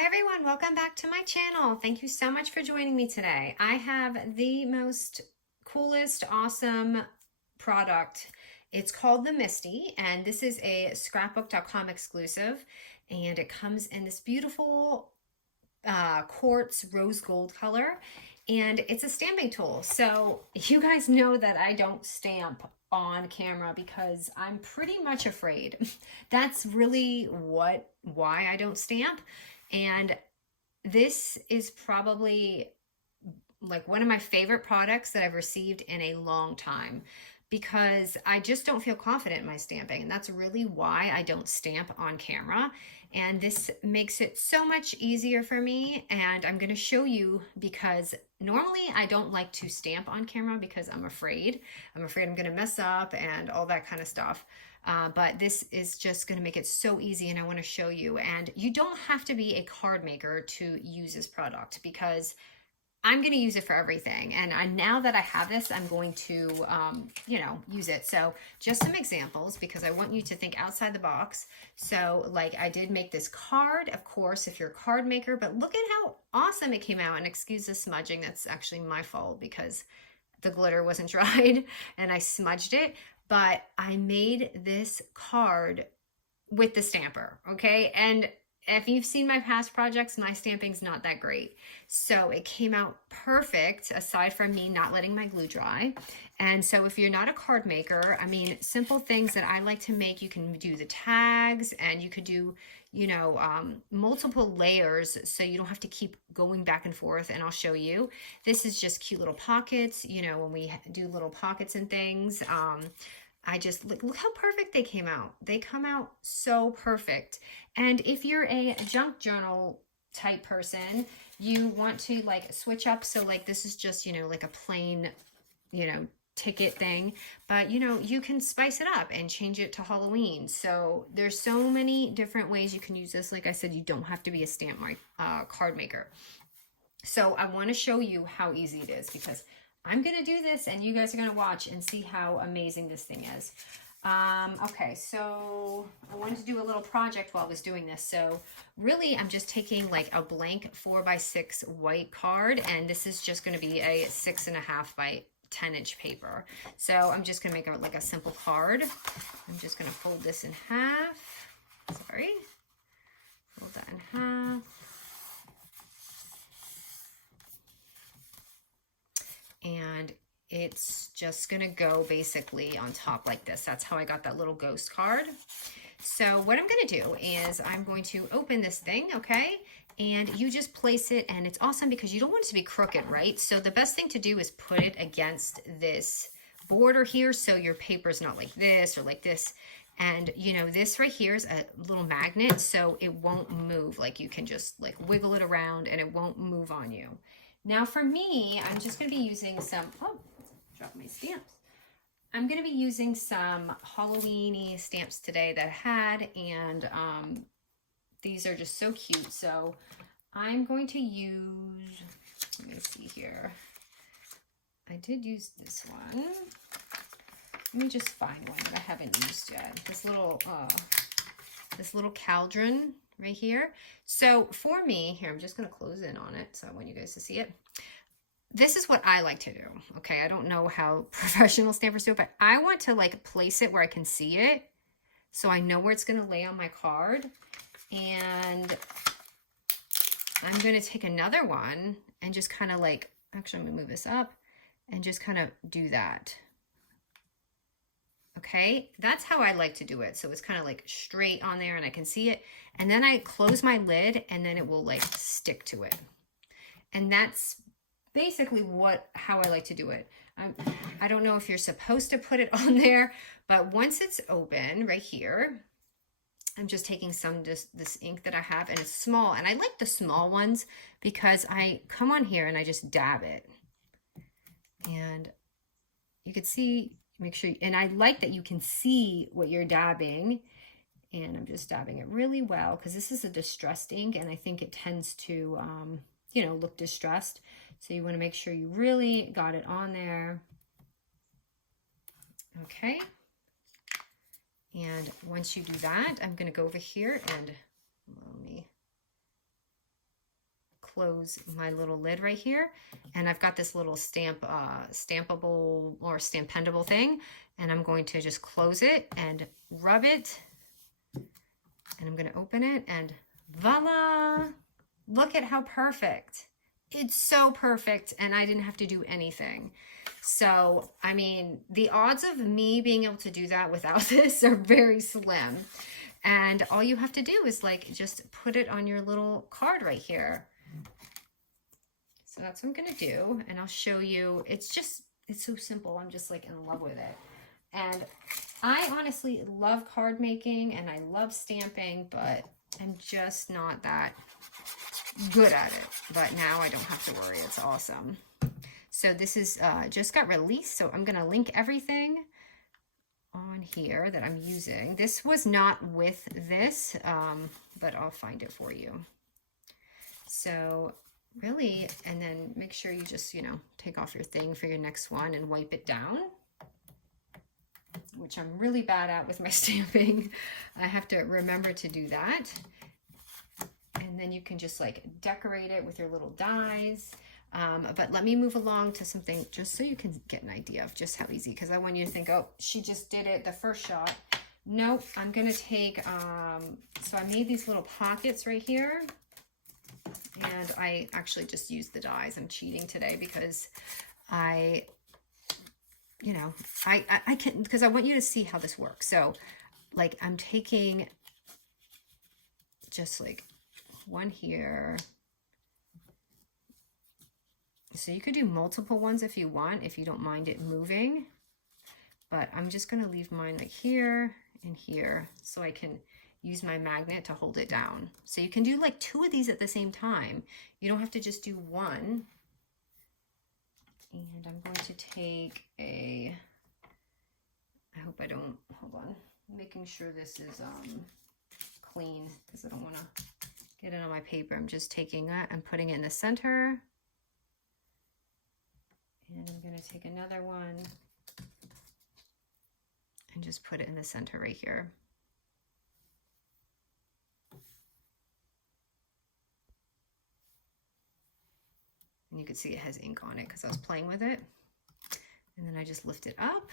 Hi everyone, welcome back to my channel. Thank you so much for joining me today. I have the most coolest, awesome product. It's called the Misty, and this is a scrapbook.com exclusive, and it comes in this beautiful quartz rose gold color, and it's a stamping tool. So you guys know that I don't stamp on camera because I'm pretty much afraid. That's really why I don't stamp. And this is probably like one of my favorite products that I've received in a long time because I just don't feel confident in my stamping. And that's really why I don't stamp on camera. And this makes it so much easier for me. And I'm going to show you because normally I don't like to stamp on camera because I'm afraid. I'm going to mess up and all that kind of stuff. But this is just going to make it so easy, and I want to show you. And you don't have to be a card maker to use this product because I'm going to use it for everything. And now that I have this, I'm going to, use it. So just some examples because I want you to think outside the box. So like I did make this card, of course, if you're a card maker, but look at how awesome it came out. And excuse the smudging. That's actually my fault because the glitter wasn't dried and I smudged it. But I made this card with the stamper, okay? And if you've seen my past projects, my stamping's not that great. So it came out perfect aside from me not letting my glue dry. And so if you're not a card maker, I mean, simple things that I like to make, you can do the tags and you could do, multiple layers so you don't have to keep going back and forth, and I'll show you. This is just cute little pockets, when we do little pockets and things. I just look how perfect they came out. They come out so perfect. And if you're a junk journal type person, you want to like switch up. So like this is just, like a plain, ticket thing, but you can spice it up and change it to Halloween. So there's so many different ways you can use this. Like I said, you don't have to be a stamp card maker. So I want to show you how easy it is because I'm going to do this and you guys are going to watch and see how amazing this thing is. Okay, so I wanted to do a little project while I was doing this. So really, I'm just taking like a blank 4x6 white card, and this is just going to be a 6.5 by 10-inch paper. So I'm just going to make like a simple card. I'm just going to fold this in half. Sorry. Fold that in half. And it's just gonna go basically on top like this. That's how I got that little ghost card. So what I'm gonna do is I'm going to open this thing, okay? And you just place it, and it's awesome because you don't want it to be crooked, right? So the best thing to do is put it against this border here so your paper's not like this or like this. And this right here is a little magnet, so it won't move. Like you can just like wiggle it around and it won't move on you. Now for me, I'm just going to be using some, drop my stamps. I'm going to be using some Halloween-y stamps today that I had, and these are just so cute. So I'm going to use, let me see here. I did use this one. Let me just find one that I haven't used yet. This little cauldron right here. So for me, here, I'm just going to close in on it so I want you guys to see it. This is what I like to do, okay? I don't know how professional stampers do it, but I want to like place it where I can see it so I know where it's going to lay on my card. And I'm going to take another one and just kind of like, actually I'm going to move this up and just kind of do that. Okay, that's how I like to do it. So it's kind of like straight on there and I can see it. And then I close my lid and then it will like stick to it. And that's basically how I like to do it. I don't know if you're supposed to put it on there, but once it's open right here, I'm just taking this ink that I have, and it's small. And I like the small ones because I come on here and I just dab it. And you can see, make sure, and I like that you can see what you're dabbing, and I'm just dabbing it really well because this is a distressed ink and I think it tends to, look distressed. So you want to make sure you really got it on there. Okay. And once you do that, I'm going to go over here and let me close my little lid right here. And I've got this little stampable or stampendable thing. And I'm going to just close it and rub it. And I'm going to open it and voila! Look at how perfect. It's so perfect, and I didn't have to do anything. So, I mean, the odds of me being able to do that without this are very slim. And all you have to do is like just put it on your little card right here. So that's what I'm gonna do, and I'll show you. It's so simple. I'm just like in love with it. And I honestly love card making and I love stamping, but I'm just not that good at it. But now I don't have to worry. It's awesome. So this is just got released. So I'm going to link everything on here that I'm using. This was not with this, but I'll find it for you. So really, and then make sure you just, you know, take off your thing for your next one and wipe it down, which I'm really bad at with my stamping. I have to remember to do that. And then you can just like decorate it with your little dies. But let me move along to something just so you can get an idea of just how easy, because I want you to think, oh, she just did it the first shot. Nope, I'm gonna take, so I made these little pockets right here. And I actually just used the dies. I'm cheating today because I can, because I want you to see how this works. So like I'm taking just like one here. So you could do multiple ones if you want, if you don't mind it moving, but I'm just going to leave mine like here and here so I can use my magnet to hold it down. So you can do like 2 of these at the same time. You don't have to just do one. And I'm going to take I hope I don't, hold on, making sure this is clean because I don't want to get it on my paper. I'm just taking that and putting it in the center. And I'm going to take another one and just put it in the center right here. And you can see it has ink on it because I was playing with it. And then I just lift it up.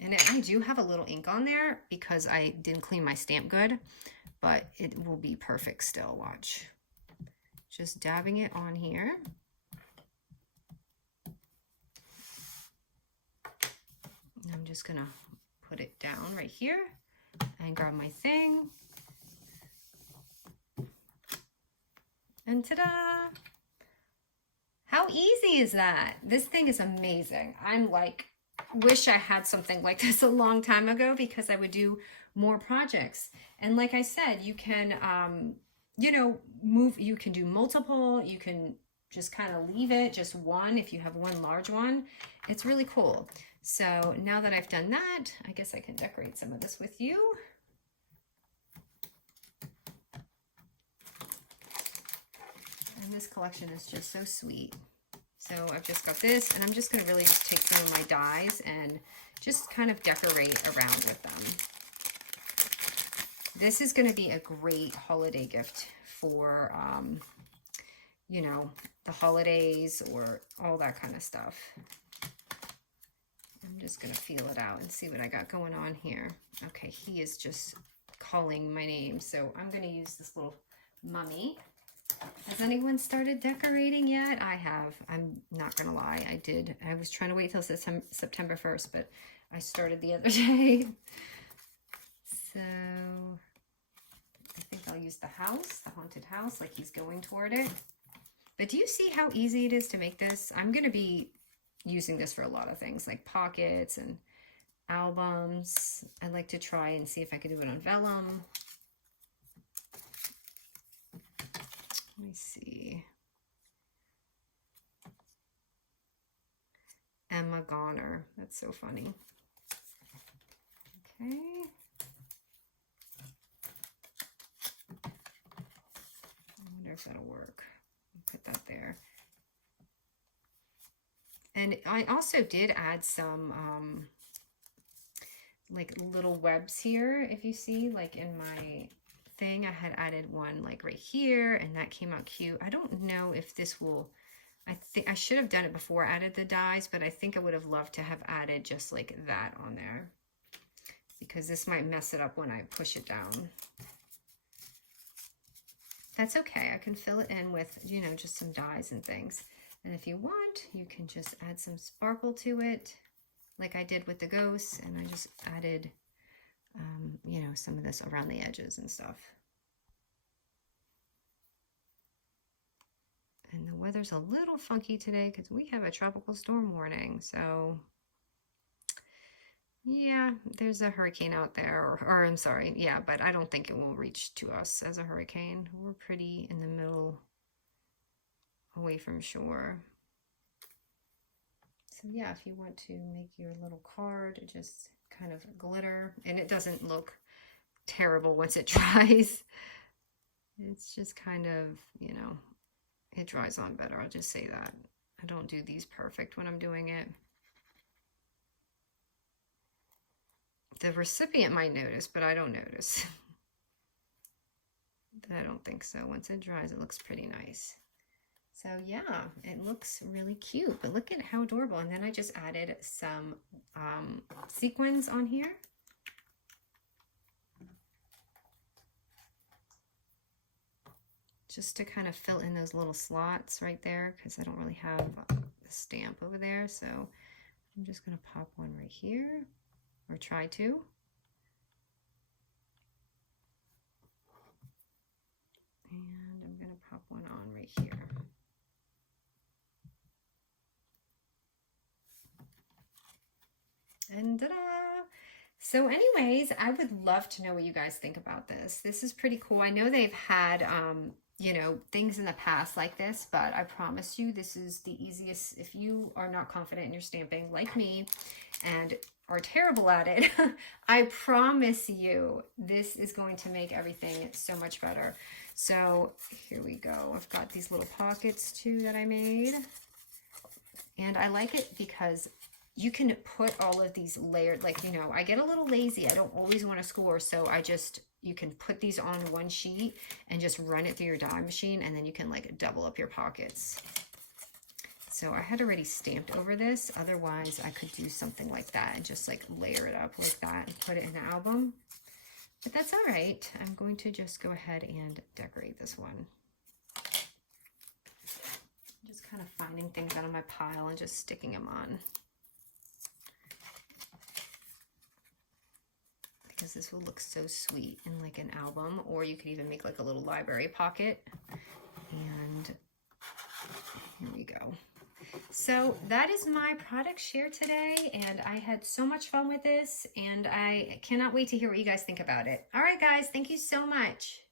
And I do have a little ink on there because I didn't clean my stamp good, but it will be perfect still, watch. Just dabbing it on here. And I'm just gonna put it down right here and grab my thing. And ta-da! How easy is that? This thing is amazing. I'm like, wish I had something like this a long time ago because I would do more projects. And like I said, you can, you know, you can do multiple, you can just kind of leave it just one if you have one large one. It's really cool. So now that I've done that, I guess I can decorate some of this with you. And this collection is just so sweet. So I've just got this, and I'm just going to really just take some of my dies and just kind of decorate around with them. This is going to be a great holiday gift for, you know, the holidays or all that kind of stuff. I'm just going to feel it out and see what I got going on here. Okay, he is just calling my name. So I'm going to use this little mummy. Has anyone started decorating yet? I have. I'm not gonna lie, I did. I was trying to wait till September 1st, but I started the other day. So I think I'll use the house, the haunted house, like he's going toward it. But do you see how easy it is to make this? I'm gonna be using this for a lot of things, like pockets and albums. I'd like to try and see if I could do it on vellum. Let me see. Emma Goner. That's so funny. Okay. I wonder if that'll work. Put that there. And I also did add some like little webs here, if you see, like in my thing. I had added one like right here, and that came out cute. I don't know if this will, I think I should have done it before I added the dies, but I think I would have loved to have added just like that on there, because this might mess it up when I push it down. That's okay. I can fill it in with, you know, just some dies and things. And if you want, you can just add some sparkle to it, like I did with the ghosts, and I just added, you know, some of this around the edges and stuff. And the weather's a little funky today because we have a tropical storm warning. So yeah, there's a hurricane out there, or I'm sorry, yeah, but I don't think it will reach to us as a hurricane. We're pretty in the middle, away from shore. So yeah, if you want to make your little card, just kind of glitter, and it doesn't look terrible once it dries. It's just kind of, you know, it dries on better. I'll just say that. I don't do these perfect when I'm doing it. The recipient might notice, but I don't notice. I don't think so. Once it dries, it looks pretty nice. So yeah, it looks really cute, but look at how adorable. And then I just added some sequins on here. Just to kind of fill in those little slots right there, because I don't really have the stamp over there. So I'm just going to pop one right here, or try to. And I'm going to pop one on right here. And ta-da! So anyways, I would love to know what you guys think about this. This is pretty cool. I know they've had, you know, things in the past like this, but I promise you this is the easiest. If you are not confident in your stamping like me and are terrible at it, I promise you this is going to make everything so much better. So here we go. I've got these little pockets too that I made. And I like it because you can put all of these layered, like, you know, I get a little lazy. I don't always want to score. So you can put these on one sheet and just run it through your die machine, and then you can like double up your pockets. So I had already stamped over this. Otherwise I could do something like that and just like layer it up like that and put it in the album. But that's all right. I'm going to just go ahead and decorate this one. Just kind of finding things out of my pile and just sticking them on. Because this will look so sweet in like an album, or you could even make like a little library pocket. And here we go. So that is my product share today, and I had so much fun with this, and I cannot wait to hear what you guys think about it. All right, guys, thank you so much.